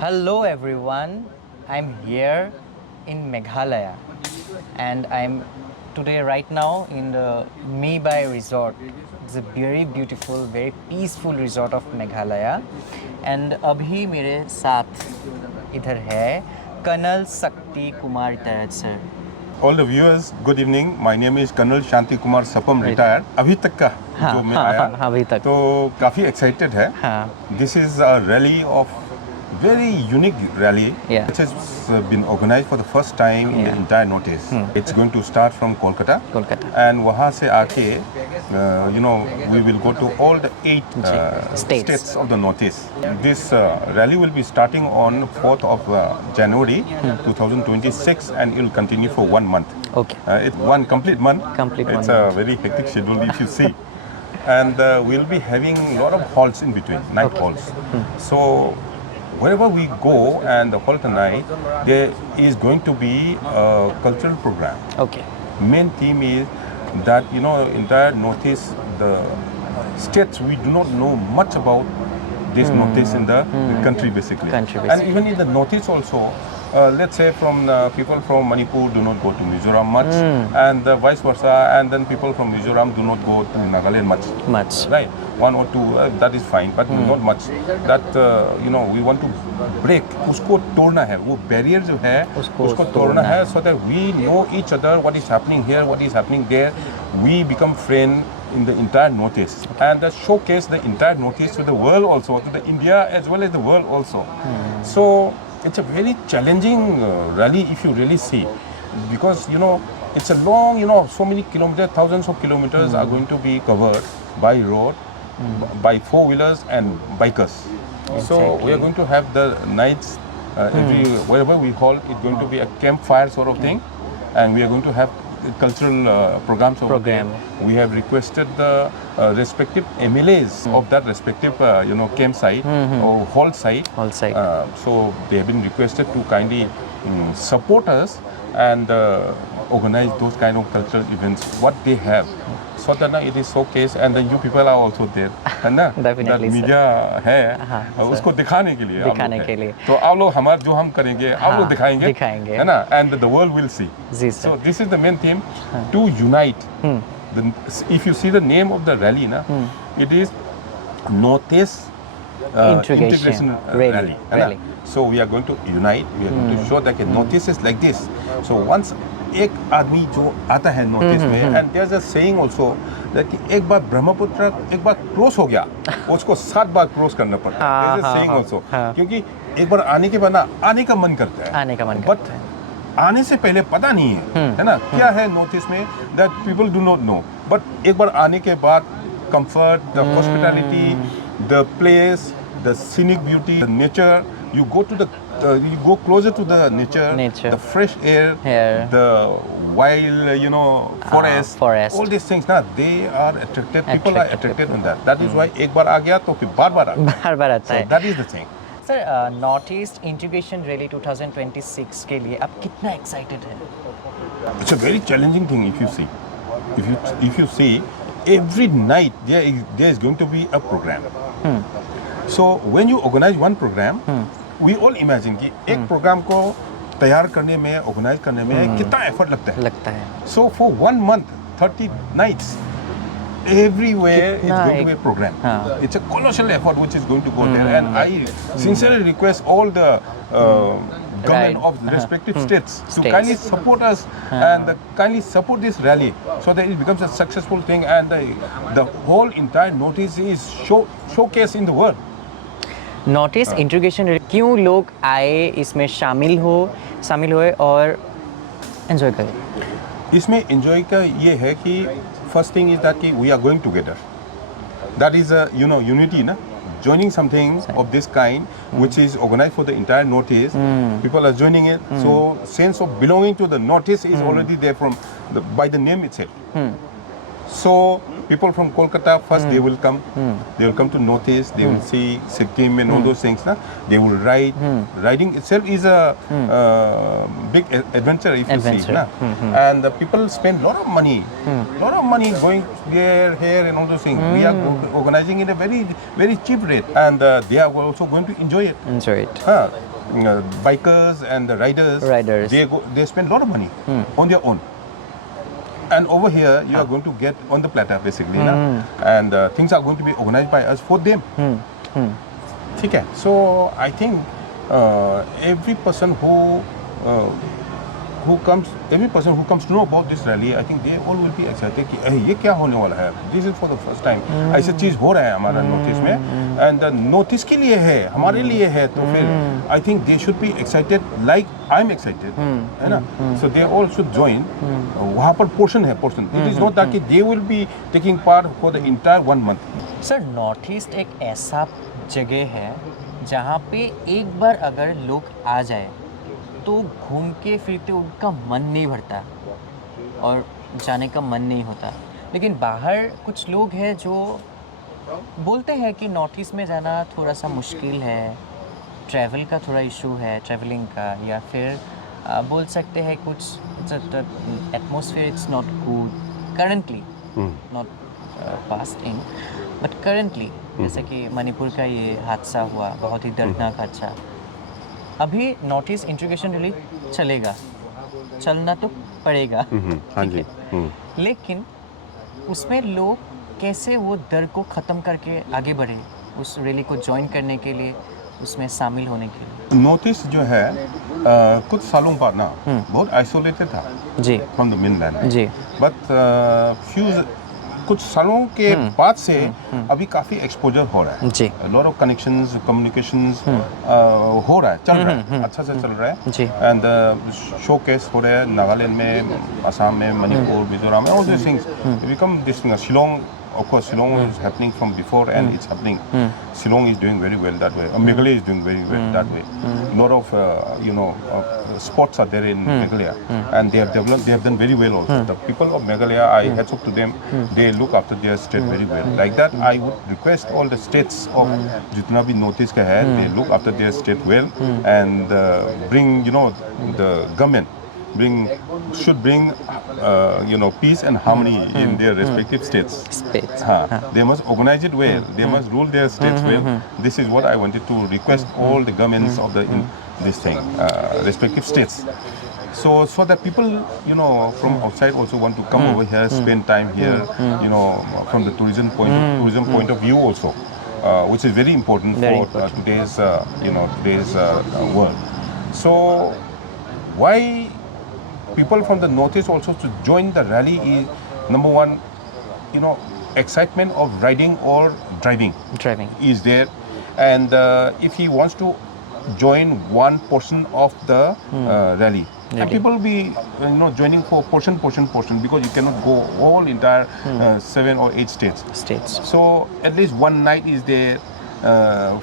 Hello everyone, I'm here in Meghalaya and I'm today right now in the Mebai Resort. It's a very beautiful, very peaceful resort of Meghalaya and अभी मेरे साथ इधर है colonel Shakti Kumar retired sir. All the viewers, good evening. My name is Colonel Shanti Kumar Sapam, retired. अभी तक का जो मैं आया अभी तक तो काफ़ी excited है. This is a rally of very unique rally. Yeah. It has been organized for the first time in the entire Northeast. It's going to start from Kolkata. And वहाँ से आके, we will go to all the 8 states of the Northeast. This rally will be starting on 4th of January 2026 and it will continue for 1 month. Okay. It's one complete month. It's a very hectic schedule if you see. And we'll be having a lot of halls in between, night halls. So wherever we go and the halt night, there is going to be a cultural program. Okay. Main theme is that entire Northeast, the states, we do not know much about this Northeast in the country basically. And even in the Northeast also, let's say from people from Manipur do not go to Mizoram much, and vice versa, and then people from Mizoram do not go to Nagaland much. Right, 1 or 2, that is fine, but not much. That we want to break. उसको तोड़ना है, वो barrier जो है, उसको तोड़ना है, so that we know each other, what is happening here, what is happening there. We become friends in the entire Northeast, and showcase the entire Northeast to the world also, to the India as well as the world also. So it's a very challenging rally if you really see, because it's a long, so many kilometers, thousands of kilometers are going to be covered by road, by four-wheelers and bikers. Exactly. So we are going to have the nights, wherever we halt, it's going to be a campfire sort of thing, and we are going to have cultural programs over there. We have requested the respective MLAs of that respective campsite or hall site. So they have been requested to kindly support us and organize those kind of cultural events what they have, so that it is showcase and then you people are also there, है ना? Definitely, that media है उसको दिखाने के लिए तो आप लोग हमारा जो हम करेंगे आप लोग दिखाएंगे है ना, and the world will see. So this is the main theme, to unite. If you see the name of the rally na, it is Northeast integration rally. So we are going to unite, we are going to show that Northeast is like this. So once एक आदमी जो आता है north में, and there is a saying also that कि एक बार ब्रह्मपुत्र एक बार cross हो गया उसको 7 बार क्रॉस करना पड़ता है. There is a saying also, क्योंकि एक बार आने के बाद ना आने का मन करता है, बट आने से पहले पता नहीं है ना क्या है नॉर्थ ईस्ट में, that people do not know. But एक बार आने के बाद comfort, the hospitality, the place, the scenic beauty, the nature, you go to you go closer to the nature, the fresh air, the wild, forest, all these things. Now they are attracted. People are attracted in that. That is why एक बार आ गया तो फिर बार-बार आता है. So that is the thing. Sir, North East Integration Rally 2026 के लिए आप कितना excited हैं? It's a very challenging thing if you see. If you see, every night there is going to be a program. So when you organize one program, we all imagine कि एक programme को तैयार करने में, organise करने में कितना effort लगता है. So for 1 month, 30 nights, everywhere it's going to be a program. It's a colossal effort which is going to go there, and I sincerely request all the government of the respective states to kindly support us and kindly support this rally so that it becomes a successful thing, and the whole entire Northeast is showcase in the world. North east integration क्यों लोग आए इसमें शामिल हुए और enjoy करें? इसमें enjoy का ये है कि फर्स्ट थिंग इज दैट कि we are going together. That is unity ना, joining something of this kind which is organized for the entire Northeast. People are joining it, so sense of belonging to the Northeast is already there by the name itself. So people from Kolkata first they will come to Northeast, they will see Sikkim and all those things. Na? They will ride. Riding itself is a big adventure if you see. Na? And the people spend lot of money going there, here and all those things. We are organizing in a very very cheap rate, and they are also going to enjoy it. Enjoy it. Bikers and the riders. They spend lot of money on their own. And over here, you are going to get on the platter basically, na? And things are going to be organized by us for them. ठीक है? So I think every person who comes to know about this rally, I think they all will be excited कि ये क्या होने वाला है? This is for the first time. ऐसी चीज हो रहा है हमारा नोटिस में, and नोटिस के लिए है, हमारे लिए है, तो फिर I think they should be excited like I'm excited, है ना? So they all should join. वहाँ पर portion है portion. It is not that कि they will be taking part for the entire 1 month. Sir north east एक ऐसा जगह है जहाँ पे एक बार अगर लोग आ जाए तो घूम के फिरते उनका मन नहीं भरता और जाने का मन नहीं होता। लेकिन बाहर कुछ लोग हैं जो बोलते हैं कि नॉर्थ ईस्ट में जाना थोड़ा सा मुश्किल है, ट्रैवल का थोड़ा इशू है, ट्रैवलिंग का, या फिर बोल सकते हैं कुछ atmosphere it's not good currently, not past in but currently. जैसे कि मणिपुर का ये हादसा हुआ, बहुत ही दर्दनाक हादसा। अभी नॉर्थ ईस्ट इंटीग्रेशन रैली चलेगा, चलना तो पड़ेगा, हाँ जी। लेकिन उसमें लोग कैसे वो डर को ख़त्म करके आगे बढ़े उस रैली को ज्वाइन करने के लिए, उसमें शामिल होने के लिए? नॉर्थ ईस्ट जो है कुछ सालों बाद ना बहुत आइसोलेटेड था जी फ्रॉम द मेनलैंड जी, बट कुछ सालों के बाद से अभी काफी एक्सपोजर हो रहा है जी, लॉट ऑफ कनेक्शंस कम्युनिकेशंस हो रहा है, चल रहा है, अच्छा से चल रहा है जी। एंड शो केस हो रहे हैं नागालैंड में, असम में, मणिपुर, मिजोरम में, all this things become this Shillong. Of course, Shillong is happening from before and it's happening. Shillong is doing very well that way. Meghalaya is doing very well that way. A lot of spots are there in Meghalaya, and they have developed. They have done very well also. The people of Meghalaya, I hats off to them. They look after their state very well. Like that, I would request all the states of jitna bhi notice ka hai, they look after their state well and bring the government. Should bring peace and harmony in their respective states. They must organize it well. They must rule their states well. This is what I wanted to request all the governments of respective states. So that people from outside also want to come over here, spend time here. From the tourism point of view also, which is very important for today's world. So why people from the northeast also to join the rally is number one, excitement of riding or driving is there, and if he wants to join one portion of the rally, and people will be joining for portion because you cannot go all entire 7 or 8 states. So at least one night is there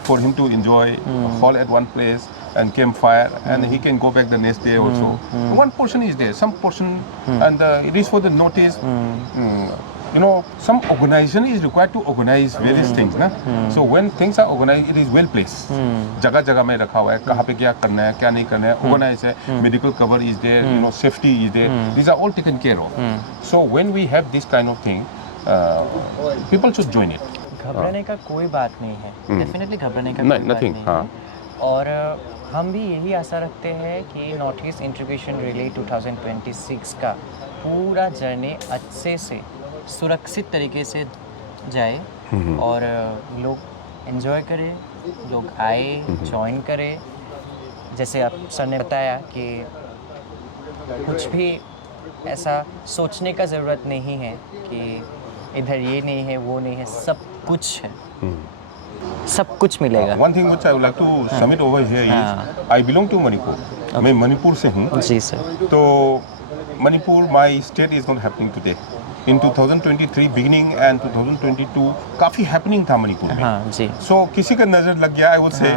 for him to enjoy, fall at one place and campfire, and he can go back the next day also. One portion is there, some portion, and it is for the notice. Some organization is required to organize various things, na? So when things are organized, it is well placed. जगह जगह में रखा हुआ है, कहाँ पे क्या करना है, क्या नहीं करना है, organized है, medical cover is there, safety is there. These are all taken care of. So when we have this kind of thing, people should join it. घबराने का कोई बात नहीं है, डेफिनेटली घबराने का कोई बात nothing, नहीं है। और हम भी यही आशा रखते हैं कि नॉर्थ ईस्ट इंटीग्रेशन रैली 2026 का पूरा जर्नी अच्छे से सुरक्षित तरीके से जाए और लोग एंजॉय करें, लोग आए, ज्वाइन करें। जैसे आप सर ने बताया कि कुछ भी ऐसा सोचने का ज़रूरत नहीं है कि इधर ये नहीं है, वो नहीं है, सब कुछ है, सब कुछ मिलेगा। One thing which I would like to submit over here is I belong to Manipur. मैं मणिपुर से हूँ। जी सर। तो Manipur my state is not happening today. In 2023 beginning and 2022 काफी happening था मणिपुर में। हाँ जी। So किसी का नजर लग गया I would say.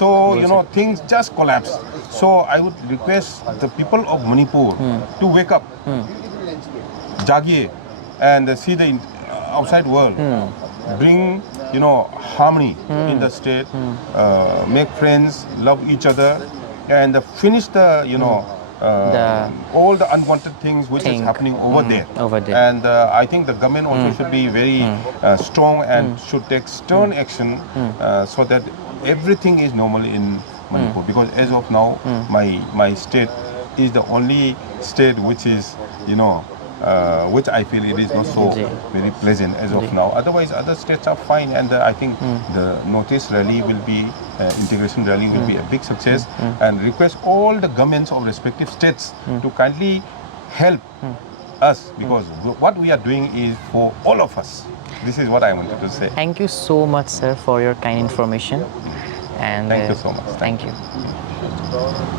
So things just collapsed. So I would request the people of Manipur to wake up. जागिए and see the outside world. Bring, you know, harmony in the state, make friends, love each other, and finish the, you know, all the unwanted things which is happening over there. Over there. And I think the government also should be very strong and should take stern action so that everything is normal in Manipur. Because as of now, my state is the only state which is, you know, which I feel it is not so very pleasant as of now. Otherwise, other states are fine, and I think the Northeast rally will be, integration rally will be a big success, and request all the governments of respective states to kindly help us, because what we are doing is for all of us. This is what I wanted to say. Thank you so much, sir, for your kind information. And Thank you so much. Thank you.